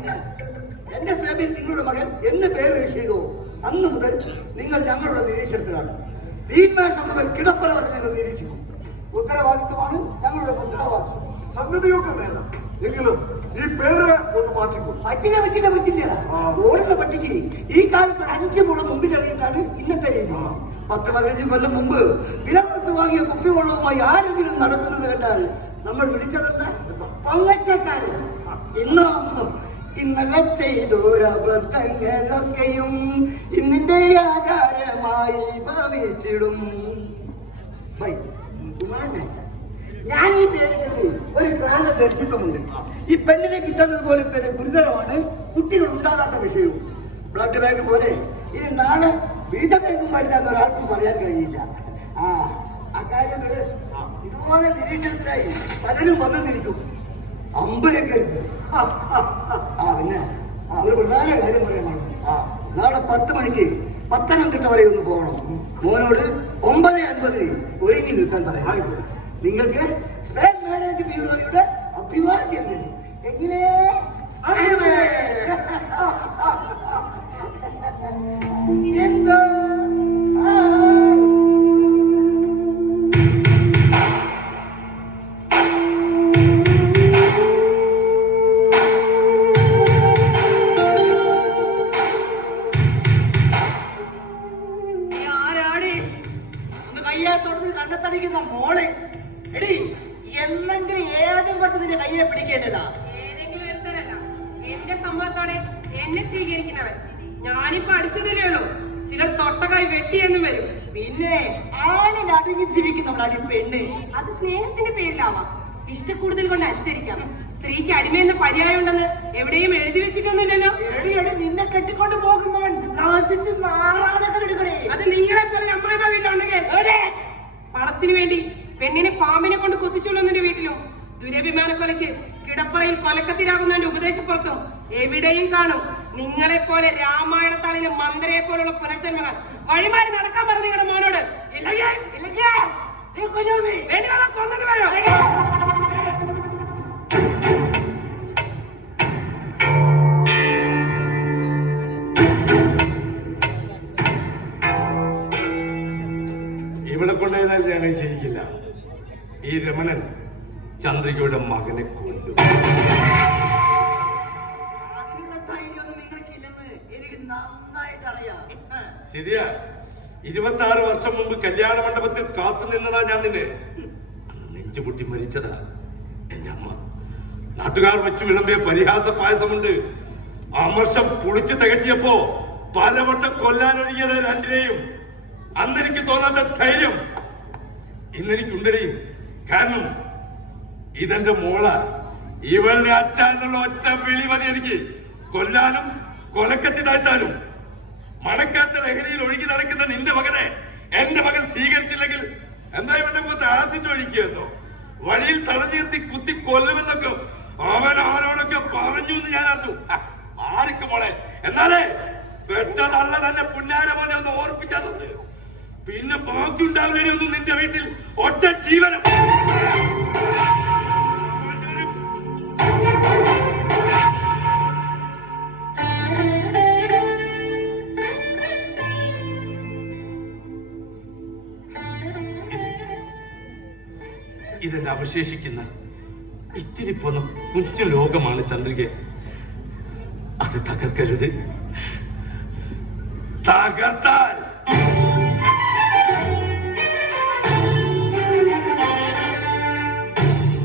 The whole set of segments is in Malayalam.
പിന്നെ എന്റെ സ്ലാബിൽ നിങ്ങളുടെ മകൻ എന്ന് പേര് ചെയ്തോ അന്ന് മുതൽ നിങ്ങൾ ഞങ്ങളുടെ നിരീക്ഷണത്തിലാണ്. തീന്മേശം മുതൽ കിടപ്പറ വരെ ഞങ്ങൾ നിരീക്ഷിക്കും. ഉത്തരവാദിത്വമാണ് ഞങ്ങളുടെ ഉത്തരവാദിത്വം. സംഗതിയൊക്കെ നേരം എങ്കിലും ഈ പേര് ഒന്ന് മാറ്റിക്കും. പറ്റില്ല. ഓടുന്ന പട്ടിക്ക് ഈ കാലത്ത് 5 മുള മുമ്പിൽ അറിയുന്നതാണ് ഇന്നത്തെ രീതി. 10-15 കൊല്ലം മുമ്പ് വില കൊടുത്ത് വാങ്ങിയ കുപ്പിവെള്ളവുമായി ആരെങ്കിലും നടക്കുന്നത് കണ്ടാൽ നമ്മൾ വിളിച്ചതല്ല പൊങ്ങച്ചക്കാര്. ഇന്നലെ ചെയ്തോരബദ്ധങ്ങളൊക്കെയും ഇന്നിന്റെ ആചാരമായി ഭവിച്ചിടും. ഞാൻ ഈ പേരിട്ടത് ഒരു ഗ്രാൻഡ് ദർശിത്വമുണ്ട്. ഈ പെണ്ണിനെ കിട്ടുന്നത് പോലെ തന്നെ ഗുരുതരമാണ് കുട്ടികൾ ഉണ്ടാകാത്ത വിഷയവും. ബ്ലഡ് ബാങ്ക് പോലെ ഇനി നാളെ ബീജ ബാങ്കും വരില്ല എന്നൊരാൾക്കും പറയാൻ കഴിയില്ല. അക്കാര്യം ഇതുപോലെ നിരീക്ഷണത്തിനായി പലരും വന്നിരിക്കും. അമ്പരക്കരുത്. പിന്നെ ഒരു പ്രധാന കാര്യം പറയാൻ പറഞ്ഞു. നാളെ 10 മണിക്ക് പത്തനംതിട്ട വരെ ഒന്ന് പോകണം. മോനോട് 9:50 ഒരുങ്ങി നിൽക്കാൻ പറയാം. നിങ്ങൾക്ക് സ്റ്റേറ്റ് മാരേജ് ബ്യൂറോയുടെ അഭിവാദ്യം. എങ്ങനെ എന്തോ കണ്ണത്തടിക്കുന്ന മോളെ എടി എന്നെങ്കിലും ഏതെങ്കിലും കുറച്ച് നിന്റെ കയ്യെ പിടിക്കേണ്ടതാ. ഏതെങ്കിലും ഒരുത്തരല്ല എന്റെ സമ്മതത്തോടെ എന്നെ സ്വീകരിക്കുന്നവൻ. ഞാനിപ്പോ അടിച്ചതിലേ ഉള്ളൂ. ചിലർ തൊട്ടകായി വെട്ടിയെന്നും വരും. പിന്നെ ആണിന് അടങ്ങി ജീവിക്കുന്നവളാണ് പെണ്ണ്. അത് സ്നേഹത്തിന്റെ പേരിലാവാം. ഇഷ്ടക്കൂടുതൽ കൊണ്ട് അനുസരിക്കാം. സ്ത്രീക്ക് അടിമയെന്ന പര്യായം ഉണ്ടെന്ന് എവിടെയും എഴുതി വെച്ചിട്ടൊന്നുമില്ലല്ലോ. എടി നിന്നെ കെട്ടിക്കൊണ്ട് പോകുന്നവൻ നാശിച്ച് നാറാണകൾ എടുക്കണേ. അത് നിങ്ങളെ പോലെ അമ്മയുടെ വീട്ടിലുണ്ടെങ്കിൽ പണത്തിന് വേണ്ടി പെണ്ണിനെ പാമ്പിനെ കൊണ്ട് കൊത്തിച്ചുള്ളതിന്റെ വീട്ടിലും ദുരഭിമാന കൊലയ്ക്ക് കിടപ്പറയിൽ കൊലക്കത്തിരാകുന്നതിന്റെ ഉപദേശപ്പുറത്തും എവിടെയും കാണും നിങ്ങളെ പോലെ രാമായണത്താളിലെ മന്ദരയെ പോലുള്ള പുനർജന്മങ്ങൾ. വഴിമാറി നടക്കാൻ പറഞ്ഞു നിങ്ങളുടെ മോനോട്. കൊന്നത് വരോ? ഇവിടെ കൊണ്ടുപോയതാൽ ഞാൻ ചെയ്യിക്കില്ല. ഈ രമണൻ ചന്ദ്രികയുടെ മകനെ കൊണ്ടു. ശരിയാ, 26 വർഷം മുമ്പ് കല്യാണ മണ്ഡപത്തിൽ കാത്തു നിന്നതാ ഞാൻ നിന്നെ. അന്ന് നെഞ്ചുപൊട്ടി മരിച്ചതാ എന്റെ അമ്മ. നാട്ടുകാർ വെച്ച് വിളമ്പിയ പരിഹാസ പായസമുണ്ട്. അമർഷം പൊളിച്ചു തികറ്റിയപ്പോ പലവട്ടം കൊല്ലാനൊരുങ്ങിയത് രണ്ടിനെയും. അന്നെനിക്ക് തോന്നാത്ത ധൈര്യം ഇന്നെനിക്കുണ്ടടി. കാരണം ഇതെന്റെ മോള. ഇവളുടെ അച്ഛ എന്നുള്ള ഒറ്റ വിളി മതി എനിക്ക് കൊല്ലാനും കൊലക്കത്തി താഴ്ത്താനും. മണക്കാത്ത ലഹരിയിൽ ഒഴുകി നടക്കുന്ന നിന്റെ മകനെ എന്റെ മകൻ സ്വീകരിച്ചില്ലെങ്കിൽ എന്താ ഇവന്റെ മുഖത്ത് ആസിഡ് ഒഴിക്കുകയെന്നോ വഴിയിൽ തടഞ്ഞിർത്തി കുത്തി കൊല്ലുമെന്നൊക്കെ അവനോടൊക്കെ പറഞ്ഞു എന്ന് ഞാൻ അറിഞ്ഞു. ആർക്ക് മോളെ എന്നാലേ പെട്ടതല്ല തന്നെ പുന്നാര പോലെ ഒന്ന് ഓർപ്പിക്കാറുണ്ട്. പിന്നെ ബാക്കിയുണ്ടാവില്ലൊന്നും നിന്റെ വീട്ടിൽ ഒറ്റ ജീവനം. ഇതെല്ലാം അവശേഷിക്കുന്ന ഇത്തിരി പോന്ന കൊച്ചു ലോകമാണ് ചന്ദ്രിക. അത് തകർക്കരുത്. തകർത്താൽ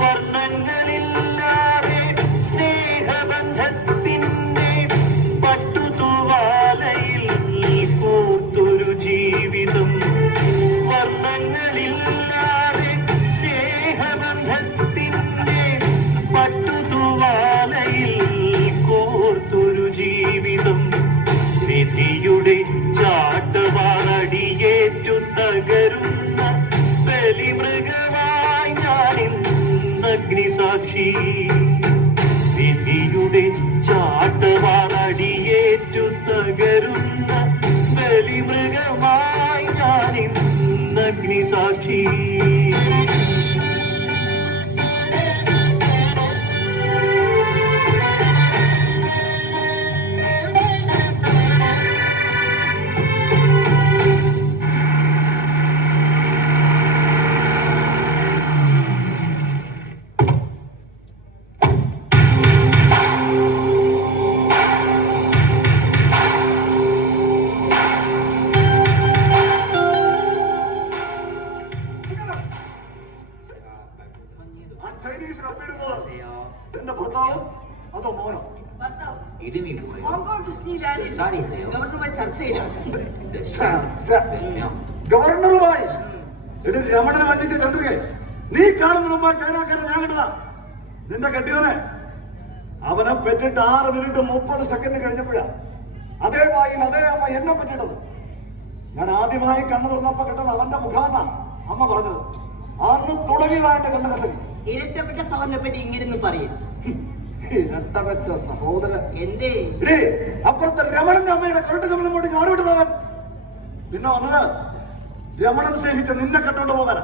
വർണ്ണങ്ങളില്ലാതെ സ്നേഹബന്ധത്തിന്റെ പട്ടുതൂവാലയിൽ പൂത്തൊരു ജീവിതം. വർണ്ണങ്ങളില്ലാതെ സ്നേഹബന്ധത്തിന്റെ പട്ടുതൂവാലയിൽ കോർത്തൊരു ജീവിതം. വിധിയുടെ ചാട്ട ഹോങ്കോങ് ഡിസ്നിലാൻഡ് ഗവർണറുമായി ചർച്ചയിലാണ്. ഗവർണറുമായി എടി രമണനെ വഞ്ചിച്ച് ചന്ദ്രികെ, നീ കാണുന്ന മുമ്പ് ചൈനക്കാരൻ ഞാൻ കണ്ടതാ. നിന്റെ കെട്ടിയോനെ അവനെ പെറ്റിട്ട് 6 മിനിറ്റ് 30 സെക്കൻഡ് കഴിഞ്ഞപ്പോഴാ അതേ വായിൽ അതേ അമ്മ എന്നെ പറ്റിട്ടത്. ഞാൻ ആദ്യമായി കണ്ണു തുറന്നപ്പോ കിട്ടത് അവന്റെ മുഖാന്ന അമ്മ പറഞ്ഞത്. അന്ന് തുടങ്ങിയതാ എന്റെ കണ്ണകസരി. ഇരട്ടപ്പെട്ട സഹോദരനെ പറ്റി ഇങ്ങനെ പറയും. ഇരട്ടപ്പെട്ട സഹോദരൻ എന്തേ? അപ്പുറത്തെ രമണന്റെ അമ്മയുടെ കരട്ട് കമലം കൊണ്ട് ചാടുവിട്ടതവൻ. പിന്നെ വന്നത് രമണൻ സ്നേഹിച്ച നിന്നെ കണ്ടുകൊണ്ട് പോകാനാ.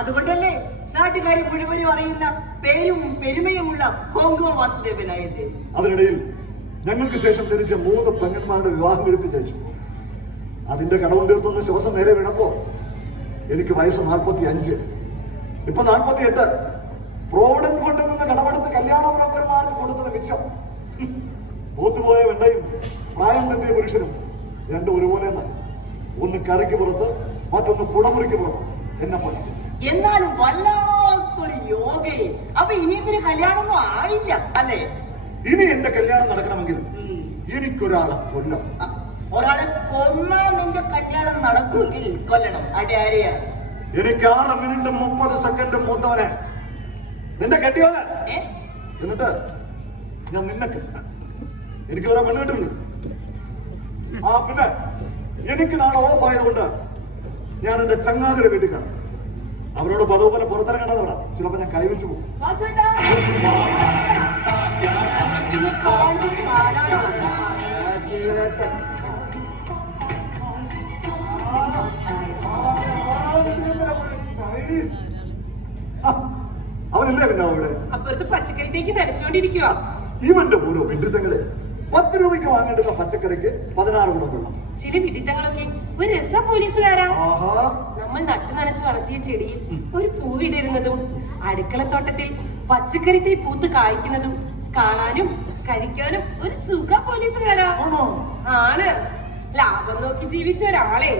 അതുകൊണ്ടല്ലേ നാട്ടുകാർ മുഴുവനും അറിയുന്ന പേരും പെരുമയുമുള്ള ഹോങ്കോങ് വാസുദേവനായത്. അതിനിടയിൽ ഞങ്ങൾക്ക് ശേഷം തിരിച്ച 3 പെങ്ങന്മാരുടെ വിവാഹം കഴിപ്പിച്ചയച്ചു. അതിന്റെ കടവും തീർത്തൊന്ന് ശ്വാസം നേരെ വീണപ്പോ എനിക്ക് വയസ്സ് 45, ഇപ്പൊ 48. പ്രോവിഡന്റ് ഫണ്ടിൽ നിന്ന് കടമെടുത്ത് കല്യാണ ബ്രോക്കർമാർക്ക് കൊടുത്തത് മിച്ചം. മൂത്തുപോയ വെണ്ടയും പ്രായം തെറ്റിയ പുരുഷനും രണ്ടും ഒരുപോലെ തന്നെ. ഒന്ന് കരയ്ക്ക് പുറത്ത്, മറ്റൊന്ന് കുടമുറിക്ക് പുറത്ത്. എന്നെ പോലെ. എന്നാലും വല്ലാത്തൊരു യോഗയെ. അപ്പൊ ഇനി ഇതിന് കല്യാണമൊന്നും ആയില്ല അല്ലേ? ഇനി എന്റെ കല്യാണം നടക്കണമെങ്കിൽ എനിക്കൊരാളെ കൊല്ലണം. ഒരാളെ കൊന്നാ നിന്റെ കല്യാണം നടക്കുമെങ്കിൽ കൊല്ലണം. അടെ ആരെയാ? എനിക്ക് 6 മിനിറ്റ് 30 സെക്കൻഡ് മൂത്തവനെ, നിന്റെ കെട്ടിയോനെ. എന്നിട്ട് ഞാൻ നിന്നെ കെട്ടാം. എനിക്ക് ഒരാ പെണ്ണ് കിട്ടുന്നു. പിന്നെ എനിക്ക് നാളെ ഓഫ് ആയതുകൊണ്ട് ഞാൻ എന്റെ ചങ്ങാതിയുടെ വീട്ടിൽ കാണും. അവരോട് പതുപോലെ പുറത്തിറങ്ങേണ്ടതാണ്. ചിലപ്പോ ഞാൻ കൈവച്ചു പോകും. അവനല്ലേ പിന്നെ അവിടെ അപ്പുറത്ത് പച്ചക്കറിത്തേക്ക് നനച്ചുകൊണ്ടിരിക്കുക. ഇവന്റെ ഓരോ വിഡിത്തങ്ങളെ 10 രൂപയ്ക്ക് വാങ്ങേണ്ടുന്ന പച്ചക്കറിക്ക് 16 ഗുണം കൊള്ളാം. ചില വിഡിത്തങ്ങളൊക്കെ ഒരു രസം പോലീസുകാരാ. ആഹാ, നമ്മൾ നട്ടു നനച്ചു വളർത്തിയ ചെടിയിൽ ഒരു പൂവിടരുന്നതും അടുക്കളത്തോട്ടത്തിൽ പച്ചക്കറി തൈ പൂത്ത് കായ്ക്കുന്നതും കാണാനും കഴിക്കാനും ഒരു സുഖ പോലീസുകാരാ. ആണോ? ആണ്. ലാഭം നോക്കി ജീവിച്ച ഒരാളെ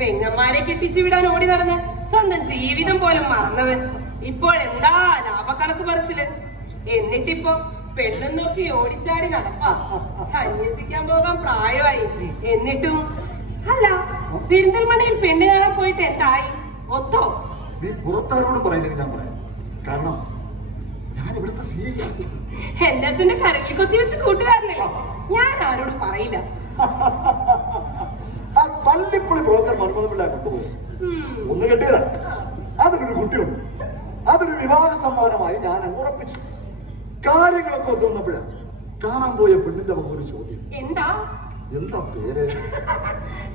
പെങ്ങന്മാരെ കെട്ടിച്ചു വിടാൻ ഓടി നടന്ന് സ്വന്തം ജീവിതം പോലും മറന്നവൻ ഇപ്പോഴെന്താ ലാഭക്കണക്ക് പറിച്ചില്. എന്നിട്ടിപ്പോ പെണ്ണും നോക്കി ഓടിച്ചാടി നടപ്പാ. സന്യസിക്കാൻ പോകാൻ പ്രായമായി. എന്നിട്ടും അല്ല, പെരിന്തൽമണ്ണയിൽ പെണ്ണ് കാണാൻ പോയിട്ട് എന്തായി? ഒത്തോ? നീ പുറത്താരോടും പറയുന്നത് ഞാൻ പറയാം. കാരണം ഞാൻ ഇവിടുത്തെ എന്റെ അച്ഛന്റെ കരയിൽ കൊത്തി വെച്ച് കൂട്ടുകാരനെ ഞാൻ ആരോടും പറയില്ല. ആ തല്ലിപ്പൊളി ബ്രോക്കർ മന്മഥപിള്ള കൊണ്ടുപോകും. ഒന്ന് കെട്ടിയതാ. അതിനൊരു കുട്ടിയുണ്ട്. അതൊരു വിവാഹ സമ്മാനമായി ഞാൻ ഉറപ്പിച്ചു. കാര്യങ്ങളൊക്കെ ഒത്തുവന്നപ്പോഴാ കാണാൻ പോയ പെണ്ണിന്റെ വക ഒരു ചോദ്യം. എന്താ പേര്?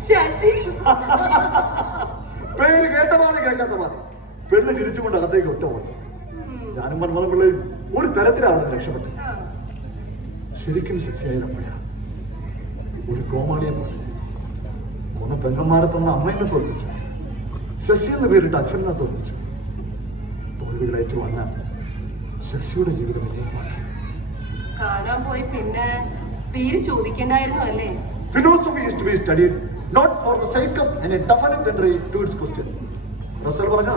ശശി. പേര് കേട്ട പാതി കേൾക്കാത്ത പാതി. പെണ്ണ് ചിരിച്ചുകൊണ്ട് അകത്തേക്ക് ഒറ്റ പോയി. ഞാനും മന്മഥപിള്ളയും ഒരു തരത്തിലാണ് രക്ഷപ്പെട്ടത്. ശരിക്കും ശശിയായതപ്പോഴാ ഒരു കോമാളിയെ പോലെ 3 പെങ്ങന്മാരെ തന്ന അമ്മയെന്നെ തോൽപ്പിച്ചു. ശശി എന്ന് പേരിട്ട് അച്ഛനെ തോൽപ്പിച്ചു. തോൽവികളേറ്റു വന്നാൽ ശശിയുടെ ജീവിതം കാണാൻ പോയി പിന്നെ പേര് ചോദിക്കണ്ടായിരുന്നു അല്ലേ? Philosophy is to be studied not for the sake of any definite entry to its question. Russell പറഞ്ഞ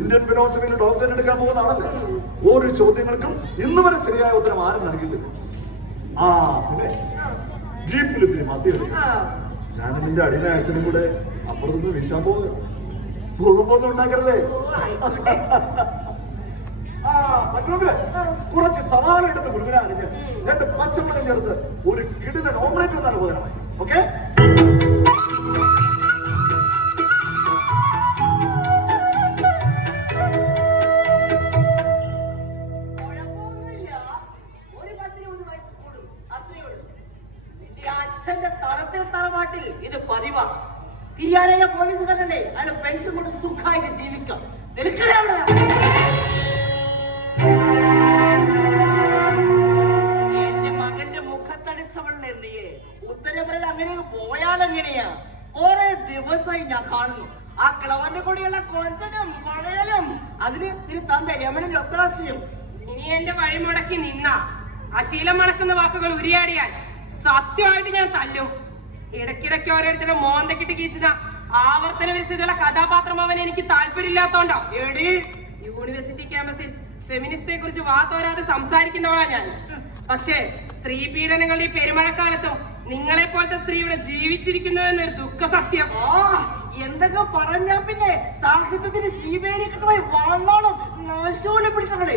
ഇന്ത്യൻ ഫിലോസഫിയിൽ ഡോക്ടറേറ്റ് എടുക്കാൻ പോകുന്ന ആളല്ലേ. ഓരോ ചോദ്യങ്ങൾക്കും ഇന്ന് വരെ ശരിയായ ഉത്തരം ആരും നൽകിയിട്ടില്ല. പിന്നെ ജീപ്പിൽ ഇത്തിരി മദ്യം. ഞാനും നിന്റെ അടിയിലെ അച്ഛനും കൂടെ അപ്പുറത്തുനിന്ന് വീശാൻ പോകുമ്പോ ഉണ്ടാക്കരുതേ. കുറച്ച് സവാള എടുത്ത് മുഴുവൻ അരിഞ്ഞ് 2 പച്ചമുളക് ചേർത്ത് ഒരു കിടിലൻ ഓംലെറ്റ് എന്നാണ് ഉപകരമായി. ഓക്കെ, അച്ഛന്റെ തളത്തിൽ തറവാട്ടിൽ ഇത് പതിവാ. പിരിയാനായ പോലീസുകാരനെ അയാൾ പെൻഷൻ കൊണ്ട് സുഖമായിട്ട് ജീവിക്കാം. എന്റെ മകന്റെ മുഖത്തടിച്ചവളെ എന്തിയെ ഉത്തരപുരയിൽ അങ്ങനെ പോയാലെങ്ങനെയാ? കുറെ ദിവസമായി ഞാൻ കാണുന്നു ആ കിളവന്റെ കൂടെയുള്ള കൊഞ്ചനും പഴയലും അതിന് തന്റെ രമണന്റെ ഒത്താശയും. ഇനി എന്റെ വഴി മുടക്കി നിന്ന അശീലം മണക്കുന്ന വാക്കുകൾ ഉരിയാടിയാൽ സത്യമായിട്ട് ഞാൻ തല്ലും. ഇടയ്ക്കിടയ്ക്ക് ഓരോരുത്തരുടെ മോന്തക്കിട്ട് കീച്ചുന്ന ആവർത്തന വിരസതയുള്ള കഥാപാത്രം അവൻ എനിക്ക് താല്പര്യമില്ലാത്തോണ്ടോ? യൂണിവേഴ്സിറ്റി ക്യാമ്പസിൽ ഫെമിനിസ്റ്റെ കുറിച്ച് വാത്തോരാതെ സംസാരിക്കുന്നവളാ ഞാൻ. പക്ഷേ സ്ത്രീ പീഡനങ്ങളുടെ ഈ പെരുമഴക്കാലത്തും നിങ്ങളെ പോലത്തെ സ്ത്രീ ഇവിടെ ജീവിച്ചിരിക്കുന്നു എന്നൊരു ദുഃഖ സത്യം. എന്തൊക്കെ പറഞ്ഞാ പിന്നെ സാഹിത്യത്തിന് ശ്രീവേലിക്കട്ടുമായി വാങ്ങോളം നാശൂല പിടിച്ചവള്.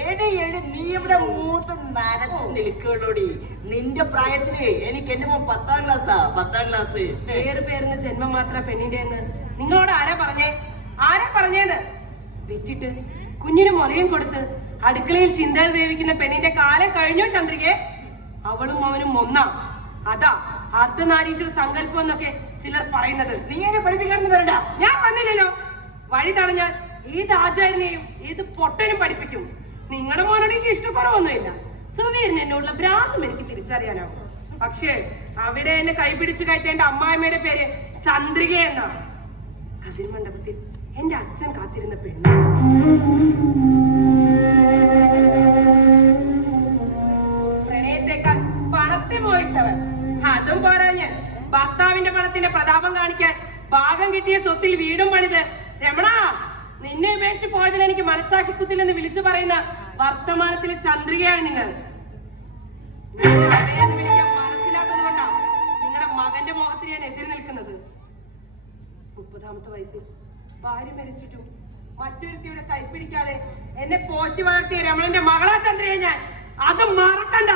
ഏടി നീ ഇവിടെ മൂത്ത് നനച്ച് നിൽക്കുള്ളൂടി. നിന്റെ പ്രായത്തില് എനിക്ക് എന്റെ മോൻ 10ാം ക്ലാസ്സാ. 10ാം ക്ലാസ്. പേര് പേരുന്ന ജന്മം മാത്രം പെണ്ണിന്റെ എന്ന് നിങ്ങളോട് ആരാ പറഞ്ഞേന്ന്? വെച്ചിട്ട് കുഞ്ഞിന് മുലയും കൊടുത്ത് അടുക്കളയിൽ ചിന്തകൾ വേവിക്കുന്ന പെണ്ണിന്റെ കാലം കഴിഞ്ഞോ ചന്ദ്രികെ? അവളും അവനും ഒന്നാ. അതാ അർദ്ധനാരീശ്വര സങ്കല്പം എന്നൊക്കെ ചിലർ പറയുന്നത്. നീ എന്നെ പഠിപ്പിക്കാൻ വരണ്ട. ഞാൻ വന്നില്ലല്ലോ. വഴി തടഞ്ഞാൽ ഏത് ആചാര്യനെയും ഏത് പൊട്ടനും പഠിപ്പിക്കും. നിങ്ങളുടെ മോനോട് എനിക്ക് ഇഷ്ടക്കുറവൊന്നുമില്ല. സുവീറിന് എന്നോടുള്ള ഭ്രാന്തും എനിക്ക് തിരിച്ചറിയാനാവും. പക്ഷേ അവിടെ എന്നെ കൈപിടിച്ച് കയറ്റേണ്ട അമ്മായിമ്മയുടെ പേര് ചന്ദ്രിക എന്നാണ്. കതിർമണ്ഡപത്തിൽ എന്റെ അച്ഛൻ കാത്തിരുന്ന പെണ്ണ്. പ്രണയത്തെക്കാൾ പണത്തെ മോഹിച്ചവൻ. അതും പോരാഞ്ഞ് ഭർത്താവിന്റെ പണത്തിന്റെ പ്രതാപം കാണിക്കാൻ ഭാഗം കിട്ടിയ സ്വത്തിൽ വീടും പണിത് രമണ നിന്നെ ഉപേക്ഷിച്ച് പോയതിൽ എനിക്ക് മനസ്സാക്ഷിക്കുത്തില്ലെന്ന് വിളിച്ചു പറയുന്ന വർത്തമാനത്തിലെ ചന്ദ്രികയാണ് നിങ്ങൾ. വിളിക്കാൻ മനസ്സിലാത്തത് കൊണ്ടാണ് നിങ്ങളുടെ മകന്റെ മോഹത്തിന് ഞാൻ എതിര് നിൽക്കുന്നത്. 30ാമത്തെ വയസ്സിൽ ഭാര്യ മരിച്ചിട്ടും മറ്റൊരുത്തിയുടെ കൈപ്പിടിക്കാതെ എന്നെ പോറ്റി വളർത്തിയ രമണന്റെ മകളാ ചന്ദ്രയെ ഞാൻ. അത് മറക്കണ്ട.